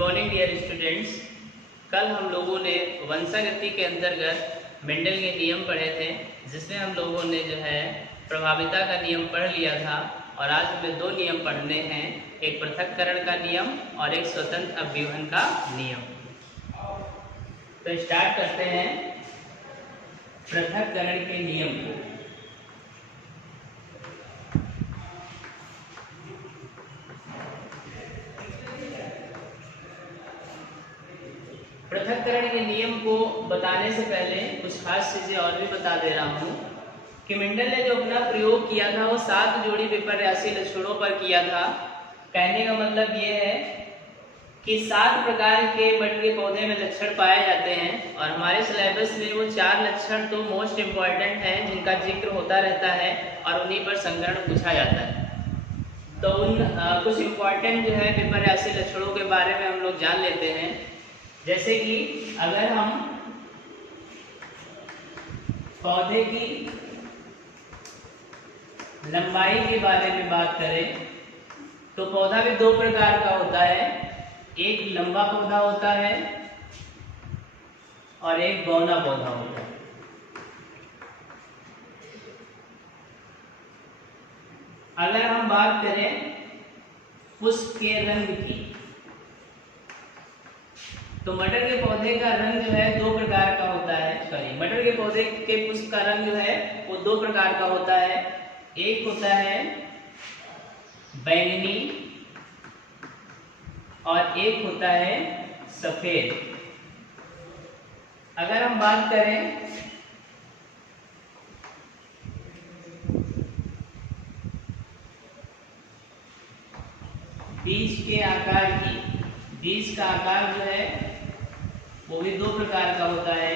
Morning dear students. कल हम लोगों ने वंशागति के अंतर्गत मेंडल के नियम पढ़े थे, जिसमें हम लोगों ने जो है प्रभाविता का नियम पढ़ लिया था। और आज हमें दो नियम पढ़ने हैं, एक पृथक्करण का नियम और एक स्वतंत्र अवयवहन का नियम। तो स्टार्ट करते हैं पृथक्करण के नियम को। पृथक्करण के नियम को बताने से पहले कुछ खास चीजें और भी बता दे रहा हूँ कि मेंडल ने जो अपना प्रयोग किया था वो 7 जोड़ी विपर्यासी लक्षणों पर किया था। कहने का मतलब ये है कि 7 प्रकार के मटर के पौधे में लक्षण पाए जाते हैं और हमारे सिलेबस में वो 4 लक्षण तो मोस्ट इम्पॉर्टेंट हैं, जिनका जिक्र होता रहता है और उन्हीं पर संग्रहण पूछा जाता है। तो उन कुछ इम्पॉर्टेंट जो है विपर्यासी लक्षणों के बारे में हम लोग जान लेते हैं। जैसे कि अगर हम पौधे की लंबाई के बारे में बात करें तो पौधा भी 2 प्रकार का होता है, एक लंबा पौधा होता है और एक बौना पौधा होता है। अगर हम बात करें पुष्प के रंग की तो मटर के पौधे का रंग जो है 2 प्रकार का होता है। मटर के पौधे के पुष्प का रंग जो है वो 2 प्रकार का होता है। एक होता है बैंगनी और एक होता है सफेद। अगर हम बात करें बीज के आकार की, बीज का आकार जो है वो भी 2 प्रकार का होता है,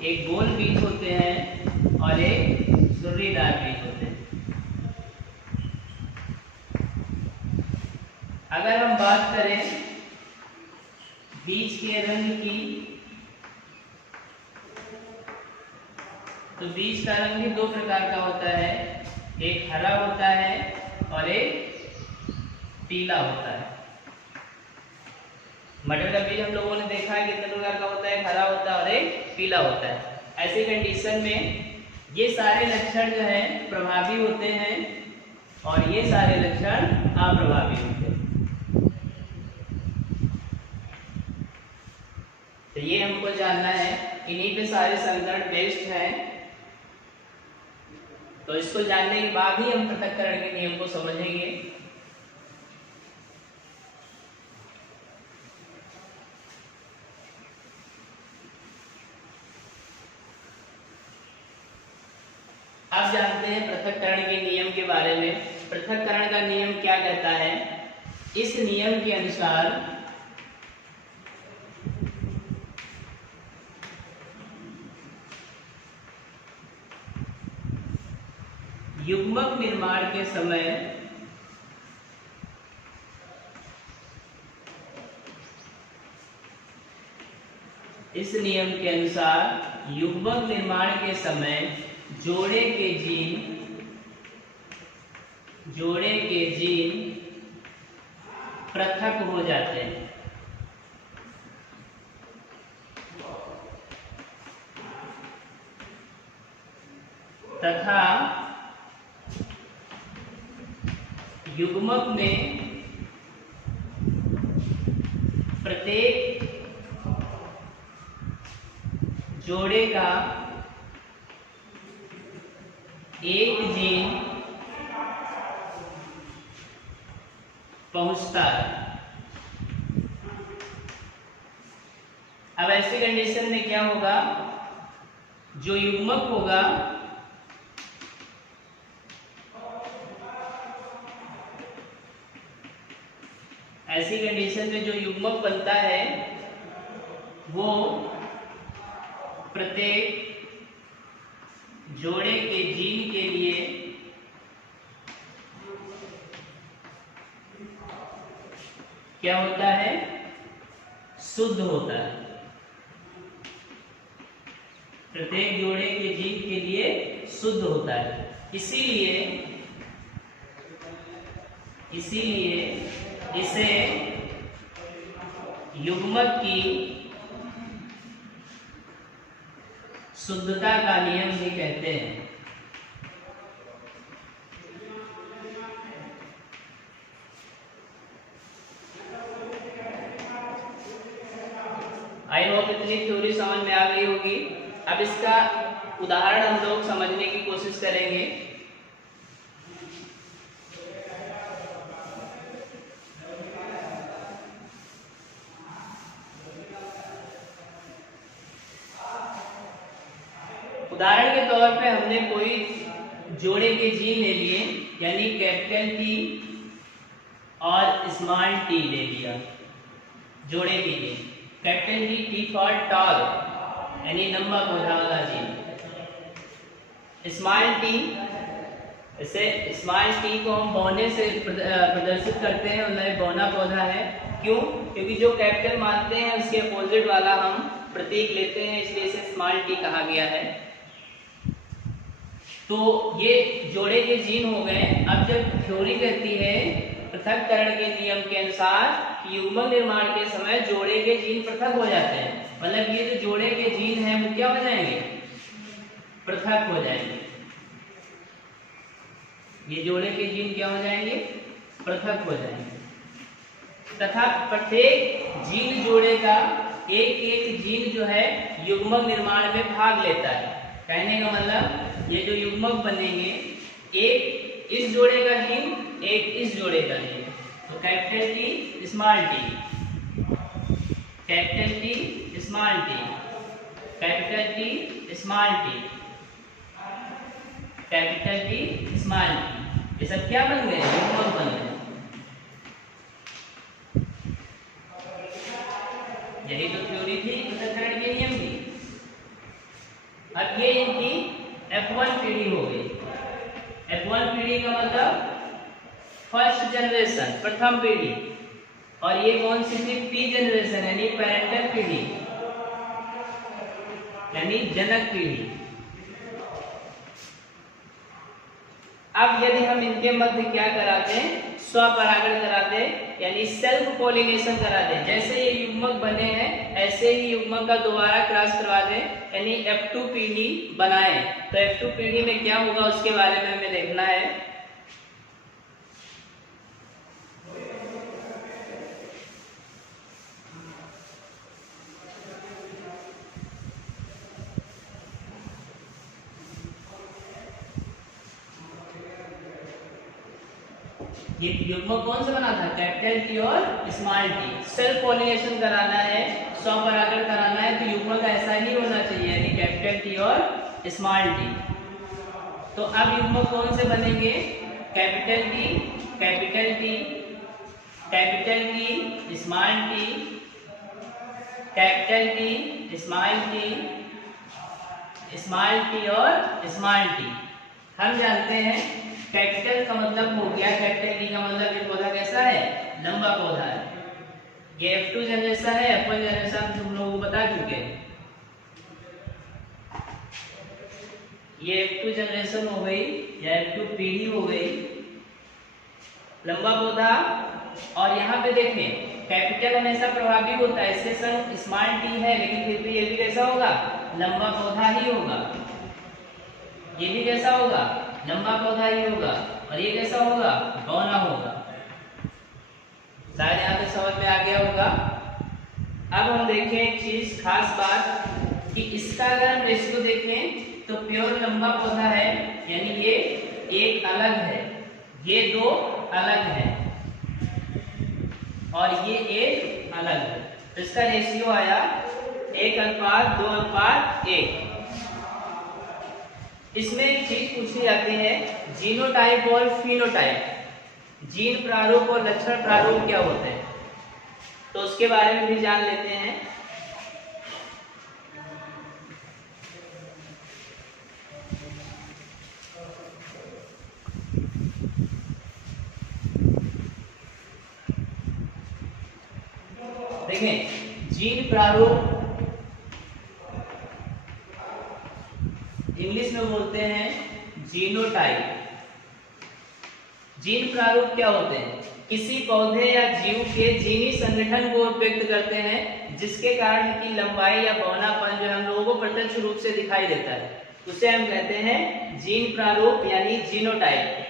एक गोल बीज होते हैं और एक झुर्रीदार बीज होते हैं। अगर हम बात करें बीज के रंग की तो बीज का रंग भी 2 प्रकार का होता है, एक हरा होता है और एक पीला होता है। मटर का बीज हम लोगों ने देखा है कितने प्रकार का होता है, हरा होता है और एक पीला होता है। ऐसी कंडीशन में ये सारे लक्षण जो हैं प्रभावी होते हैं और ये सारे लक्षण अप्रभावी होते हैं। तो ये हमको जानना है, इन्हीं पे सारे संकरण बेस्ड हैं। तो इसको जानने के बाद ही हम पृथक्करण के नियम को समझेंगे। अब जानते हैं पृथक्करण के नियम के बारे में। पृथक्करण का नियम क्या कहता है? इस नियम के अनुसार युग्मक निर्माण के समय इस नियम के अनुसार युग्मक निर्माण के समय जोड़े के जीन पृथक हो जाते हैं तथा युग्मक में प्रत्येक जोड़े का एक जीन पहुंचता है। अब ऐसी कंडीशन में क्या होगा, जो युग्मक होगा ऐसी कंडीशन में जो युग्मक बनता है वो प्रत्येक जोड़े के जीन के लिए क्या होता है, शुद्ध होता है। प्रत्येक जोड़े के जीन के लिए शुद्ध होता है। इसीलिए इसे युग्मक की शुद्धता का नियम भी कहते हैं। आई होप इतनी थ्योरी समझ में आ गई होगी। अब इसका उदाहरण हम लोग समझने की कोशिश करेंगे। उदाहरण के तौर पे हमने कोई जोड़े के जीन ले लिए, यानी कैपिटल टी और स्मॉल टी ले लिया जोड़े के लिए। कैपिटल टी फॉर टॉल यानी लंबा पौधा वाला जीन। स्मॉल टी, इसे स्मॉल टी को हम बौने से प्रदर्शित करते हैं, मतलब बौना पौधा है। क्यों? क्योंकि जो कैपिटल मानते हैं उसके अपोजिट वाला हम प्रतीक लेते हैं, इसलिए इसे स्मॉल टी कहा गया है। तो ये जोड़े के जीन हो गए। अब जब थ्योरी कहती है पृथक्करण के नियम के अनुसार कि युग्मक निर्माण के समय जोड़े के जीन पृथक हो जाते हैं, मतलब ये जो जोड़े के जीन हैं वो क्या हो जाएंगे? पृथक हो जाएंगे। ये जोड़े के जीन क्या हो जाएंगे? पृथक हो जाएंगे। तथा प्रत्येक जीन जोड़े का एक एक जीन जो है युग्मक निर्माण में भाग लेता है। कहने का मतलब ये जो युग्मक बनेंगे, एक इस जोड़े का जीन, एक इस जोड़े का जीन। तो capital T small T, capital T small T, capital T small T, capital T small T, ये सब क्या बन गए? युग्मक बन गए। यही तो थ्योरी थी पृथक्करण के नियम की। अब ये इनकी F1 पीढ़ी हो गई। F1 पीढ़ी का मतलब फर्स्ट जनरेशन, प्रथम पीढ़ी। और ये कौन सी थी? P जनरेशन यानी पेरेंटल पीढ़ी, यानी जनक पीढ़ी। अब यदि हम इनके मध्य क्या करा दें? स्वपरागण करा दें, यानी सेल्फ पॉलिनेशन करा दें। जैसे ये युग्मक बने हैं ऐसे ही युग्मक का दोबारा क्रॉस करवा दें, यानी F2 पीढ़ी बनाएं। तो F2 पीढ़ी में क्या होगा उसके बारे में हमें देखना है। ये युग्मक कौन सा बना था? कैपिटल टी और स्मॉल टी। सेल्फ पॉलिनेशन कराना है, स्वपरागण कराना है, तो युग्मक ऐसा ही होना चाहिए, यानी कैपिटल टी और स्मॉल टी। तो अब युग्मक कौन से बनेंगे? Capital T, capital T, capital T, small T, capital T, small T, small T और स्मॉल टी। हम जानते हैं कैपिटल का मतलब हो गया, कैपिटल टी का मतलब ये पौधा कैसा है? लंबा पौधा है। ये F2 जनरेशन है, F1 जनरेशन तुम लोगों को बता चुके हैं। ये F2 जनरेशन हो गई या F2 पीढ़ी हो गई, लंबा पौधा। और यहाँ पे देखें कैपिटल हमेशा प्रभावी होता है, इसके संग स्मॉल टी है, लेकिन फिर भी ये भी कैसा होगा? लंबा पौधा ही होगा। ये भी कैसा होगा? लंबा पौधा ही होगा। और ये कैसा होगा? बौना होगा। शायद यहाँ पे समझ में आ गया होगा। अब हम देखें एक चीज खास बात कि इसका अगर हम रेशियो देखें तो प्योर लंबा पौधा है, यानी ये एक अलग है, ये दो अलग है और ये एक अलग है। तो इसका रेशियो आया 1:2:1। इसमें एक चीज पूछी जाती है, जीनोटाइप और फिनोटाइप। जीन प्रारूप और लक्षण प्रारूप क्या होते हैं, तो उसके बारे में भी जान लेते हैं। देखें जीन प्रारूप इंग्लिश में बोलते हैं जीनोटाइप, जीन प्रारूप क्या होते हैं? किसी पौधे या जीव के जीनी संगठन को व्यक्त करते हैं जिसके कारण की लंबाई या बौनापन जो हम लोगों को प्रत्यक्ष रूप से दिखाई देता है, उसे हम कहते हैं जीन प्रारूप यानी जीनोटाइप।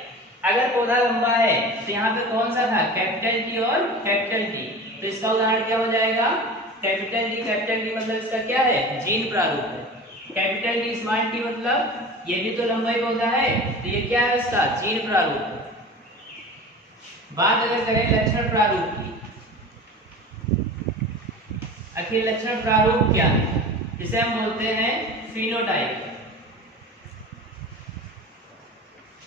अगर पौधा लंबा है तो यहाँ पे कौन सा था? कैपिटल टी और कैपिटल टी, तो इसका उदाहरण क्या हो जाएगा? कैपिटल टी मतलब इसका क्या है? जीन प्रारूप है। कैपिटल टी स्मॉल टी मतलब ये भी तो लंबा ही पौधा है, तो ये क्या है? इसका जीन प्रारूप है। बात अगर करें लक्षण प्रारूप की, आखिर लक्षण प्रारूप क्या है? जिसे हम बोलते हैं फिनोटाइप।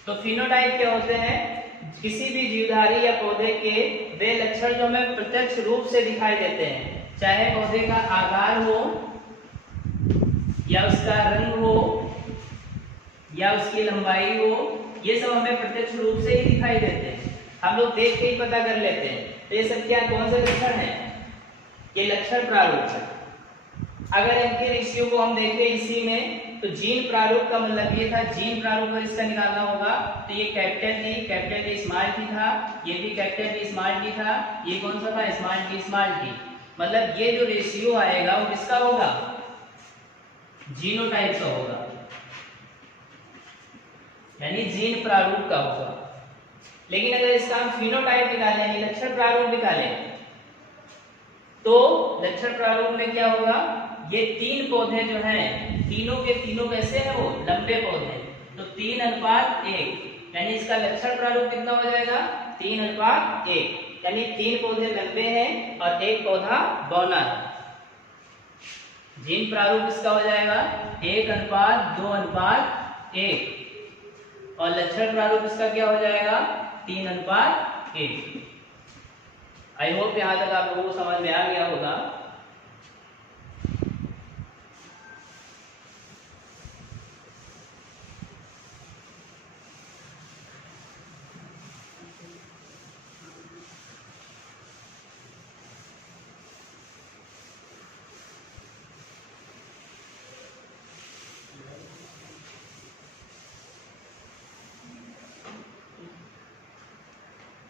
तो फिनोटाइप क्या होते हैं? किसी भी जीवधारी या पौधे के वे लक्षण जो हमें प्रत्यक्ष रूप से दिखाई देते हैं, चाहे पौधे का आकार हो या उसका रंग हो या उसकी लंबाई हो, ये सब हमें प्रत्यक्ष रूप से ही दिखाई देते हैं, हम लोग देख के ही पता कर लेते हैं। तो ये सब क्या, कौन से लक्षण है? ये लक्षण प्रारूप है। अगर इनके रेशियो को हम देखें इसी में, तो जीन प्रारूप का मतलब ये था, जीन प्रारूप अगर इसका निकालना होगा तो ये कैपिटल टी स्मॉल टी था, ये भी कैपिटल टी स्मॉल टी था, ये कौन सा था? Small T. मतलब ये जो रेशियो आएगा वो किसका होगा? जीनोटाइप का होगा, यानी जीन प्रारूप का होगा। लेकिन अगर इसका हम फिनोटाइप निकालें यानी लक्षण प्रारूप निकालें, तो लक्षण प्रारूप में क्या होगा? ये तीन पौधे जो हैं, तीनों के तीनों कैसे हैं? वो लंबे पौधे, तो 3:1, यानी इसका लक्षण प्रारूप कितना हो जाएगा? 3:1, यानी 3 पौधे लंबे हैं और 1 पौधा बौना है। जीन प्रारूप इसका हो जाएगा 1:2:1, और लक्षण प्रारूप इसका क्या हो जाएगा? 3:1। आई होप यहां तक आप लोगों को समझ में आ गया होगा।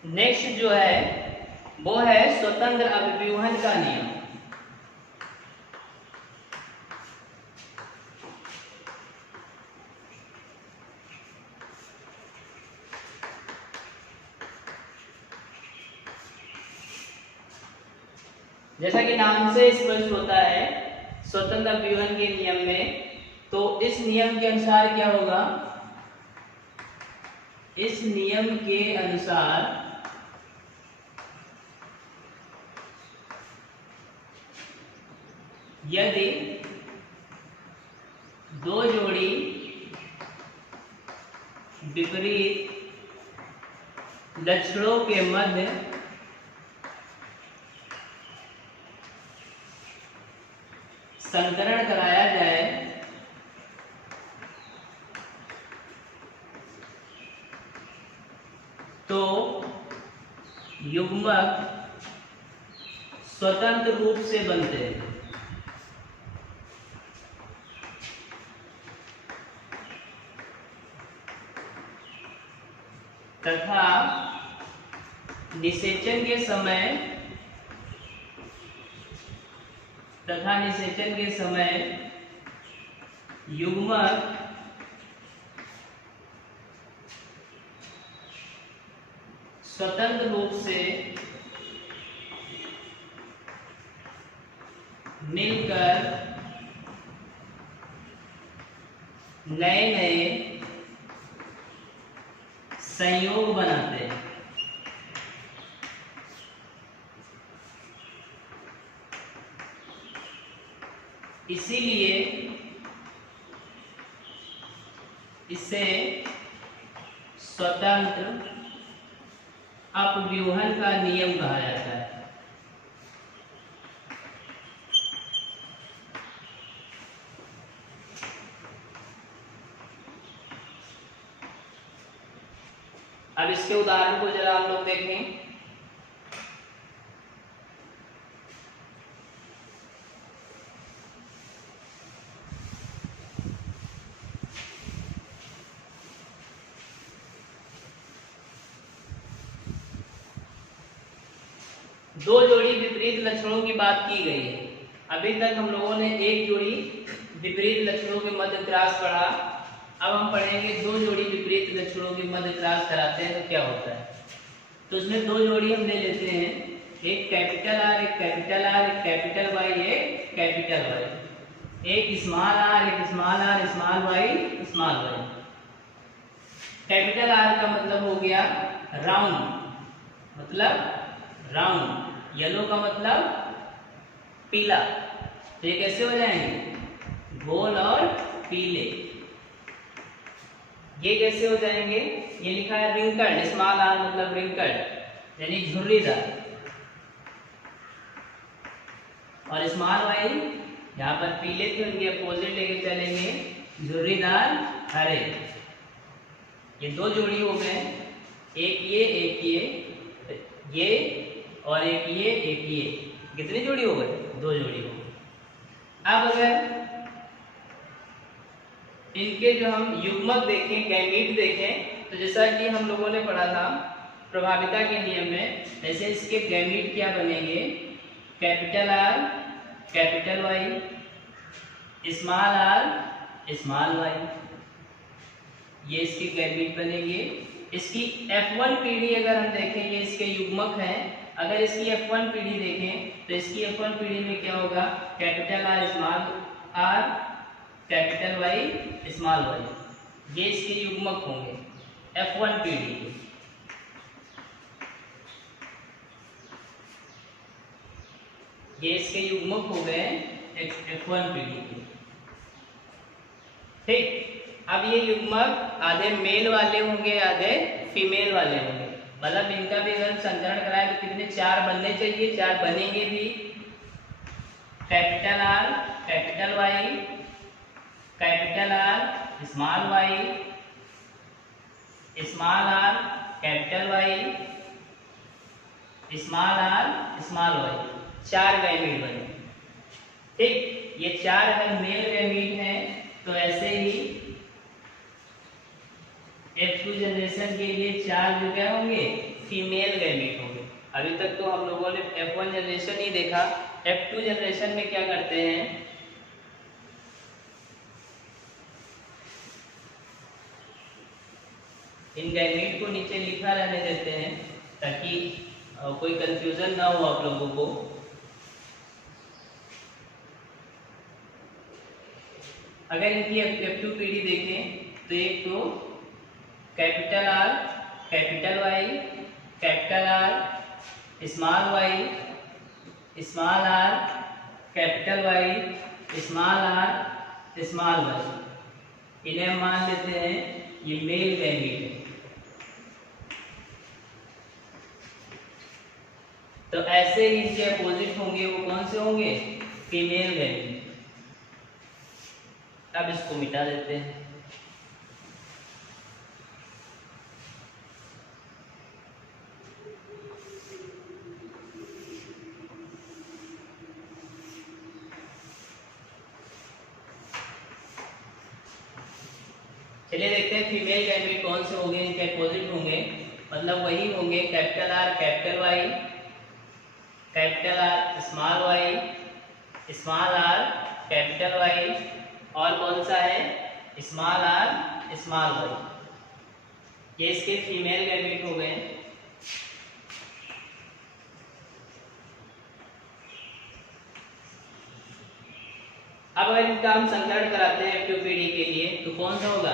नेक्स्ट जो है वो है स्वतंत्र अभिव्यूहन का नियम। जैसा कि नाम से स्पष्ट होता है स्वतंत्र अभिव्यूहन के नियम में, तो इस नियम के अनुसार क्या होगा? इस नियम के अनुसार यदि 2 जोड़ी विपरीत लक्षणों के मध्य संकरण कराया जाए तो युग्मक स्वतंत्र रूप से बनते हैं। तथा निषेचन के समय युग्मक स्वतंत्र रूप से मिलकर नए संयोग बनाते हैं। इसीलिए इसे स्वतंत्र अपव्यूहन का नियम कहा जाता है। अब इसके उदाहरण को जरा आप लोग देखें। दो जोड़ी विपरीत लक्षणों की बात की गई है। अभी तक हम लोगों ने एक जोड़ी विपरीत लक्षणों के मध्य त्रास पढ़ा। अब हम पढ़ेंगे दो जोड़ी विपरीत लक्षणों के मध्य त्रास कराते हैं तो क्या होता है। तो उसमें दो जोड़ी हम ले लेते हैं, एक कैपिटल आर, एक कैपिटल आर, एक कैपिटल वाई, एक कैपिटल वाई, एक स्मॉल आर, एक small R, small Y, small Y. Capital R का मतलब हो गया राउंड, मतलब राउंड। येलो का मतलब पीला। तो ये कैसे हो जाएंगे, गोल और पीले। ये कैसे हो जाएंगे, ये लिखा है रिंकल्ड, स्मॉल आर मतलब रिंकल्ड यानी झुर्रीदार। और स्मॉल वाई यहाँ पर पीले थे, उनके अपोजिट लेके चलेंगे, झुर्रीदार हरे। ये दो जोड़ी हो गए, एक ये और एक ये। कितनी जोड़ी हो गए, दो जोड़ी हो गए। अब अगर इनके जो हम युग्मक देखें, गैमीट देखें, तो जैसा कि हम लोगों ने पढ़ा था प्रभाविता के नियम में, ऐसे इसके गैमीट क्या बनेंगे, capital R, capital Y, small R, small Y. ये इसके गैमीट बनेंगे। इसकी F1 पीढ़ी अगर हम देखें, ये इसके युग्मक हैं, अगर इसकी F1 पीढ़ी देखें तो इसकी F1 पीढ़ी में क्या होगा, capital R, small R, capital Y, small Y. ये इसके युग्मक होंगे F1 पीढ़ी के। ये इसके युग्मक हो गए F1 पीढ़ी के। ठीक, अब ये युग्मक आधे मेल वाले होंगे, आधे फीमेल वाले होंगे। मतलब इनका भी अगर संचरण कराए तो कितने, चार बनने चाहिए, चार बनेंगे भी। Capital R, capital Y, capital R, small Y, small R, capital Y, small R, small Y. चार गैमीट बने। ठीक, ये चार अगर मेल गैमीट हैं तो ऐसे ही F2 जनरेशन के लिए चार जो क्या होंगे, फीमेल गैमीट होंगे। अभी तक तो हम लोगों ने F1 जनरेशन ही देखा। F2 जनरेशन में क्या करते हैं, इन गैमीट को नीचे लिखा रहने देते हैं ताकि कोई कंफ्यूजन ना हो आप लोगों को। अगर इनकी F2 पीढ़ी देखें तो एक तो capital R, capital Y, capital R, small Y, small R, capital Y, small R, small Y. इन्हें हम मान लेते हैं ये मेल गैमीट है। तो ऐसे ही इनके अपोजिट होंगे, वो कौन से होंगे, फीमेल गैमीट। अब इसको मिटा देते हैं। चलिए देखते हैं फीमेल गैमीट कौन से होंगे, इनके अपोजिट होंगे। मतलब वही होंगे capital R, capital Y, capital R, small Y, small R, capital Y, और कौन सा है, स्मॉल आर, स्मॉल वाई। ये इसके फीमेल गैमीट हो गए। अब अगर इनका हम संकरण कराते हैं F2 पीढ़ी के लिए तो कौन सा होगा,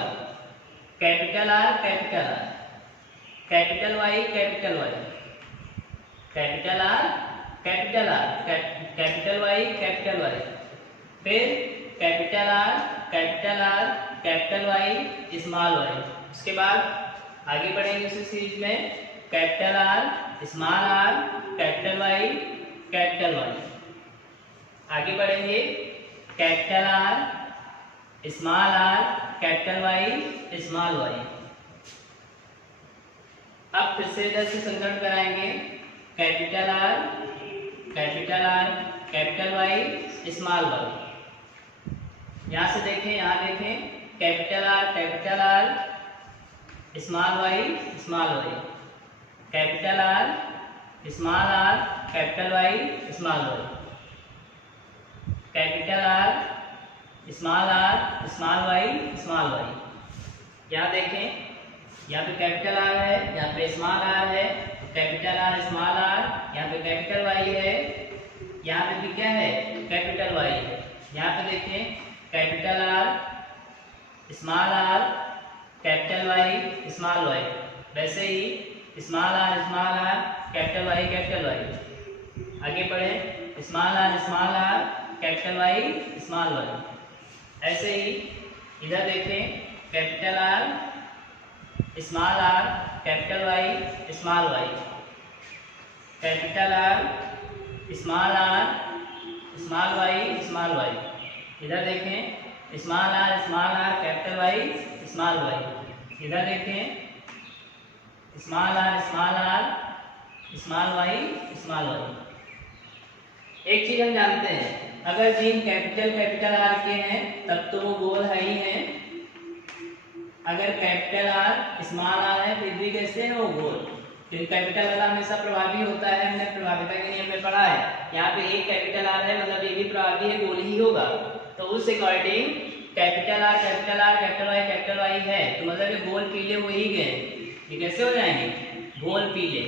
capital R, capital R, capital Y, capital Y, capital R, capital R, capital Y, capital Y, फिर capital R, capital R, capital Y, small Y. उसके बाद आगे बढ़ेंगे उसी सीरीज में, capital R, small R, capital Y, capital Y. आगे बढ़ेंगे capital R, small R, capital Y, small Y. अब फिर से इधर से संकलन कराएंगे, capital R, capital R, capital Y, small Y. यहाँ से देखें, यहाँ देखें, capital R, capital R, small Y, small Y, capital R, small R capital Y small Y, capital R small Y small Y. यहाँ देखें, यहाँ पे कैपिटल आर है, यहाँ पे स्मॉल आर है, कैपिटल आर स्मॉल आर, यहाँ पे कैपिटल वाई है, यहाँ पे भी क्या है कैपिटल वाई है। यहाँ पे देखें capital R small R capital Y small Y, वैसे ही स्मॉल आर कैपिटल वाई। आगे बढ़े, small R capital Y small Y. ऐसे ही इधर देखें capital R capital Y small Y, capital R small Y small Y. इधर देखें small R capital Y small Y. इधर देखें small R small Y small Y. एक चीज हम जानते हैं, अगर जीन कैपिटल आर के हैं तब तो वो गोल है ही है। अगर कैपिटल आर स्मॉल आर है फिर भी कैसे है वो गोल, क्योंकि कैपिटल वाला हमेशा प्रभावी होता है। हमने प्रभाविता के नियम में पढ़ा है। यहाँ पे एक कैपिटल आर है मतलब ये भी प्रभावी है, गोल ही होगा। तो उस according capital R capital Y है तो मतलब ये गोल पीले हो ही गए। ये कैसे हो जाएंगे गोल पीले।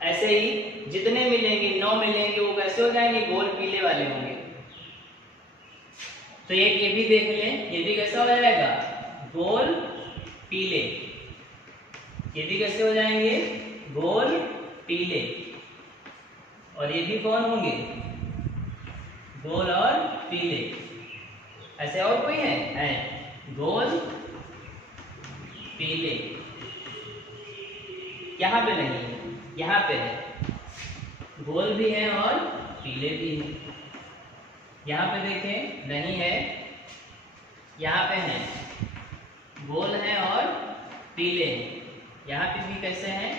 ऐसे ही जितने मिलेंगे 9 मिलेंगे वो कैसे हो जाएंगे गोल पीले वाले होंगे। तो ये भी देख लें, ये भी कैसा हो जाएगा गोल पीले। ये भी कैसे हो जाएंगे गोल पीले। और ये भी कौन होंगे गोल और पीले। ऐसे और कोई है गोल पीले। यहाँ पे नहीं है, यहाँ पे है, गोल भी है और पीले भी है। यहाँ पे देखें नहीं है, यहाँ पे है, गोल है और पीले हैं। यहाँ पे भी कैसे हैं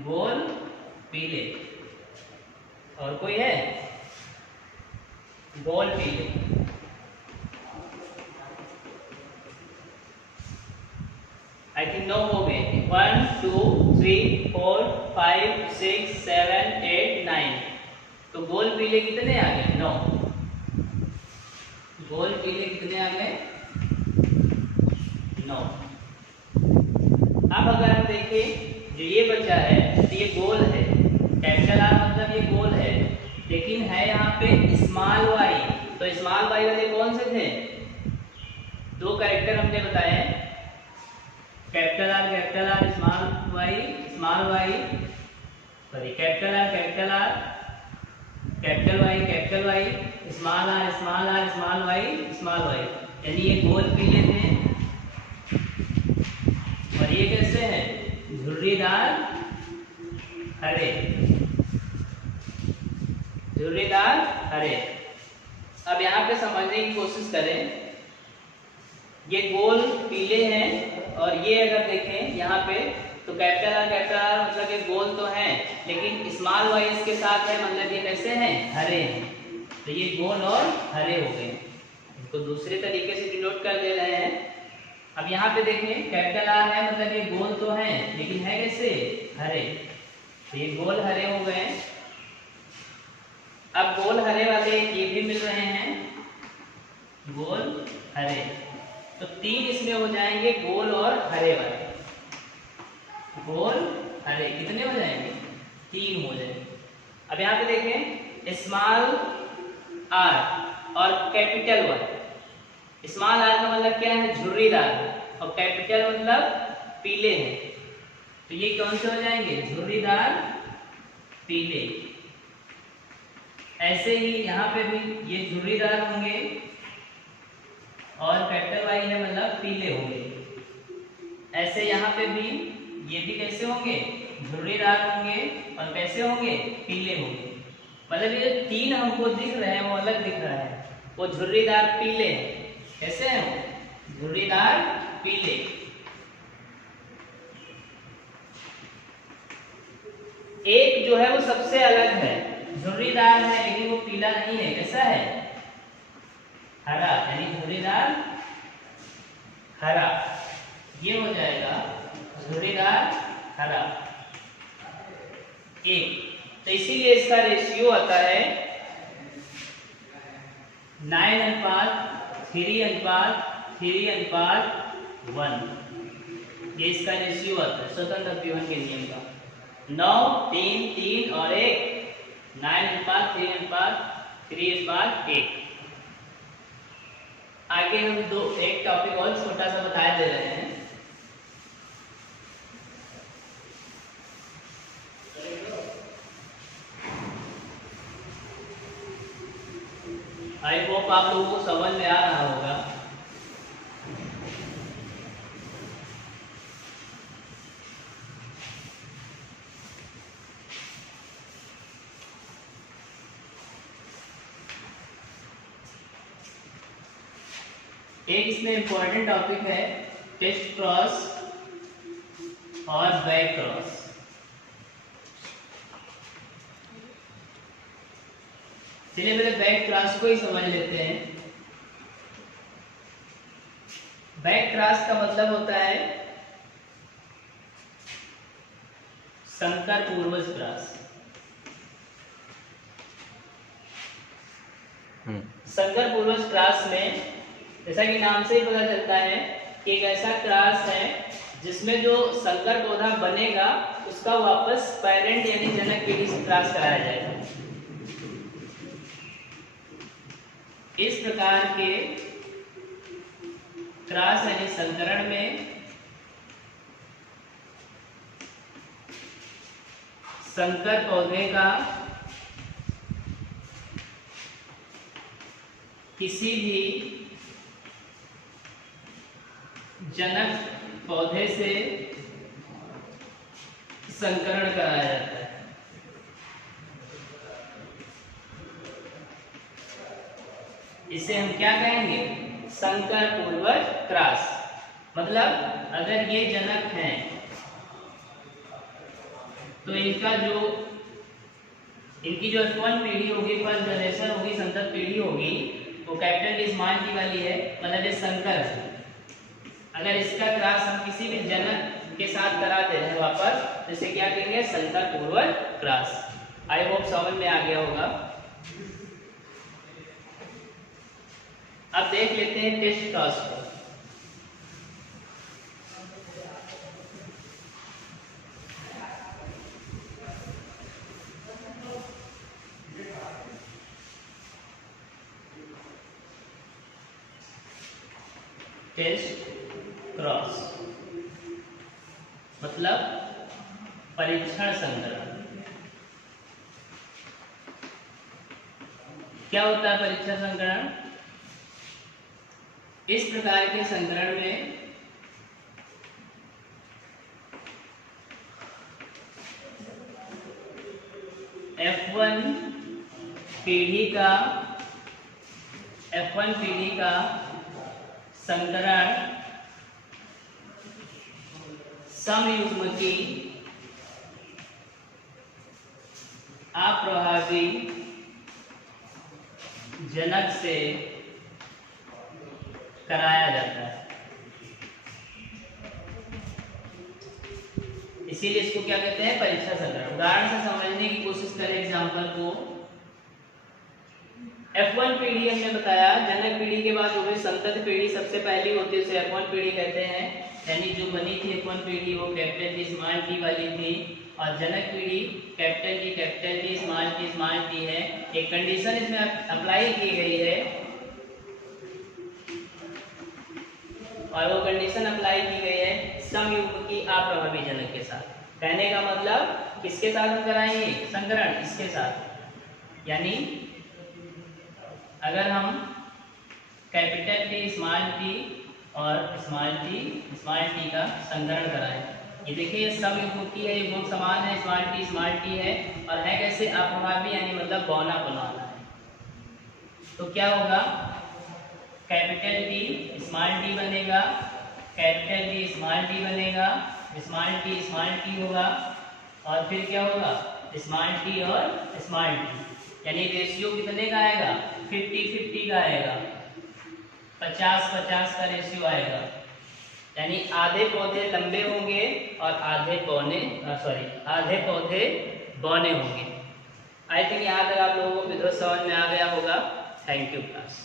गोल पीले। और कोई है गोल पीले। आई थिंक 9 हो गए। 1 2 3 4 5 6 7 8 9। तो गोल पीले कितने आ गए 9। गोल पीले कितने आ गए 9। अब अगर हम देखें जो ये बचा है तो ये गोल है, कैपिटल आर मतलब ये गोल है, लेकिन है यहाँ पे स्मॉल वाई। तो स्मॉल वाई वाले कौन से थे, 2 कैरेक्टर हमने बताए हैं, capital R small Y sorry capital R capital Y small R small Y. यानी ये गोल पीले थे और ये कैसे है झुर्रीदार हरे, झुर्रीदार हरे। अब यहाँ पे समझने की कोशिश करें, ये गोल पीले हैं और ये अगर देखें यहाँ पे तो कैपिटल आर मतलब ये गोल तो है लेकिन स्मॉल वाई इसके साथ है मतलब ये कैसे हैं हरे हैं। तो ये गोल और हरे हो गए। इसको दूसरे तरीके से डिनोट कर दे रहे हैं। अब यहाँ पे देखें कैपिटल आर है मतलब ये गोल तो है लेकिन है कैसे हरे। तो ये गोल हरे हो गए। अब गोल हरे वाले ये भी मिल रहे हैं गोल हरे, तो 3 इसमें हो जाएंगे गोल और हरे वाले। गोल हरे कितने हो जाएंगे 3 हो जाएंगे। अब यहाँ पे देखें स्मॉल आर और कैपिटल वाई। स्मॉल आर का मतलब क्या है झुर्रीदार और कैपिटल मतलब पीले हैं। तो ये कौन से हो जाएंगे झुर्रीदार पीले। ऐसे ही यहाँ पे भी ये झुर्रीदार होंगे और कैपिटल वाई है मतलब पीले होंगे। ऐसे यहाँ पे भी ये भी कैसे होंगे झुर्रीदार होंगे और कैसे होंगे पीले होंगे। मतलब ये 3 हमको दिख रहे हैं वो अलग दिख रहा है। वो झुर्रीदार पीले हैं। कैसे हैं वो झुर्रीदार पीले। एक जो है वो सबसे अलग है, झुर्रीदार है लेकिन वो पीला नहीं है। कैसा है हरा, यानी झुर्रीदार हरा। ये हो जाएगा झुर्रीदार हरा। 1, तो इसीलिए इसका रेशियो आता है 9:3:3:1। ये इसका रेशियो आता है स्वतंत्र अपीवन के नियम का। 9, 3, 3 और 1, 9:3:3:1। आगे हम एक टॉपिक और छोटा सा बता दे रहे हैं। आई होप आप लोगों को समझ में आ रहा होगा। एक इसमें इंपॉर्टेंट टॉपिक है टेस्ट क्रॉस और बैक क्रॉस। चलिए पहले बैक क्रॉस को ही समझ लेते हैं। बैक क्रॉस का मतलब होता है संकर पूर्वज क्रॉस। संकर पूर्वज क्रॉस में जैसा कि नाम से ही पता चलता है कि एक ऐसा क्रॉस है जिसमें जो संकर पौधा बनेगा उसका वापस पेरेंट यानी जनक पीढ़ी से क्रॉस कराया जाएगा। इस प्रकार के क्रॉस यानी संकरण में संकर पौधे का किसी भी जनक पौधे से संकरण कराया जाता है। इसे हम क्या कहेंगे? संकर पूर्वज क्रॉस। मतलब अगर ये जनक हैं तो इनकी जो F1 पीढ़ी होगी, फर्स्ट जनरेशन होगी, संतत पीढ़ी होगी, वो कैपिटल डी स्मॉल टी वाली है, मतलब ये संकर है। अगर इसका क्रॉस हम किसी भी जनक के साथ कराते हैं वापस, तो इसे क्या कहेंगे? संकर पूर्वज क्रॉस। आई होप समझ में आ गया होगा। अब देख लेते हैं टेस्ट क्रॉस को। टेस्ट क्रॉस मतलब परीक्षण संकरण। क्या होता है परीक्षण संकरण? इस प्रकार के संकरण में F1 पीढ़ी का संकरण समयुग्म की अप्रभावी जनक से कराया जाता है। इसीलिए इसको क्या कहते हैं? परीक्षा संकरण। उदाहरण से समझने की कोशिश करें एग्जांपल को। F1 पीढ़ी हमने बताया, जनक पीढ़ी के बाद जो भी संतत पीढ़ी सबसे पहली होती है उसे F1 पीढ़ी कहते हैं। यानी जो बनी थी F1 पीढ़ी वो कैपिटल टी स्मॉल टी वाली थी, और जनक पीढ़ी कैपिटल टी स्मॉल टी है। एक कंडीशन इसमें अप्लाई की गई है, और वो कंडीशन अप्लाई की गई है समयुग्म की अप्रभावी जनक के साथ। कहने का मतलब किसके साथ हम कराएंगे संकरण? इसके साथ। यानी अगर हम कैपिटल टी स्मॉल टी और स्मॉल टी का संकरण कराएं, ये देखिए समयुग्मकी है, ये गुण समान है, स्मॉल टी है, और है कैसे? अप्रभावी, यानी मतलब बौना बनाना है। तो क्या होगा? कैपिटल टी स्मॉल टी बनेगा, कैपिटल टी स्मॉल टी बनेगा, स्मॉल टी होगा, और फिर क्या होगा? स्मॉल टी और स्मॉल टी, यानी रेशियो कितने का आएगा? 50-50 का आएगा, 50-50 का रेशियो आएगा। यानी आधे पौधे लंबे होंगे और आधे पौधे बौने होंगे। आई थिंक यहाँ तक आप लोगों को विद्रोह समझ में आ गया होगा। Thank you class.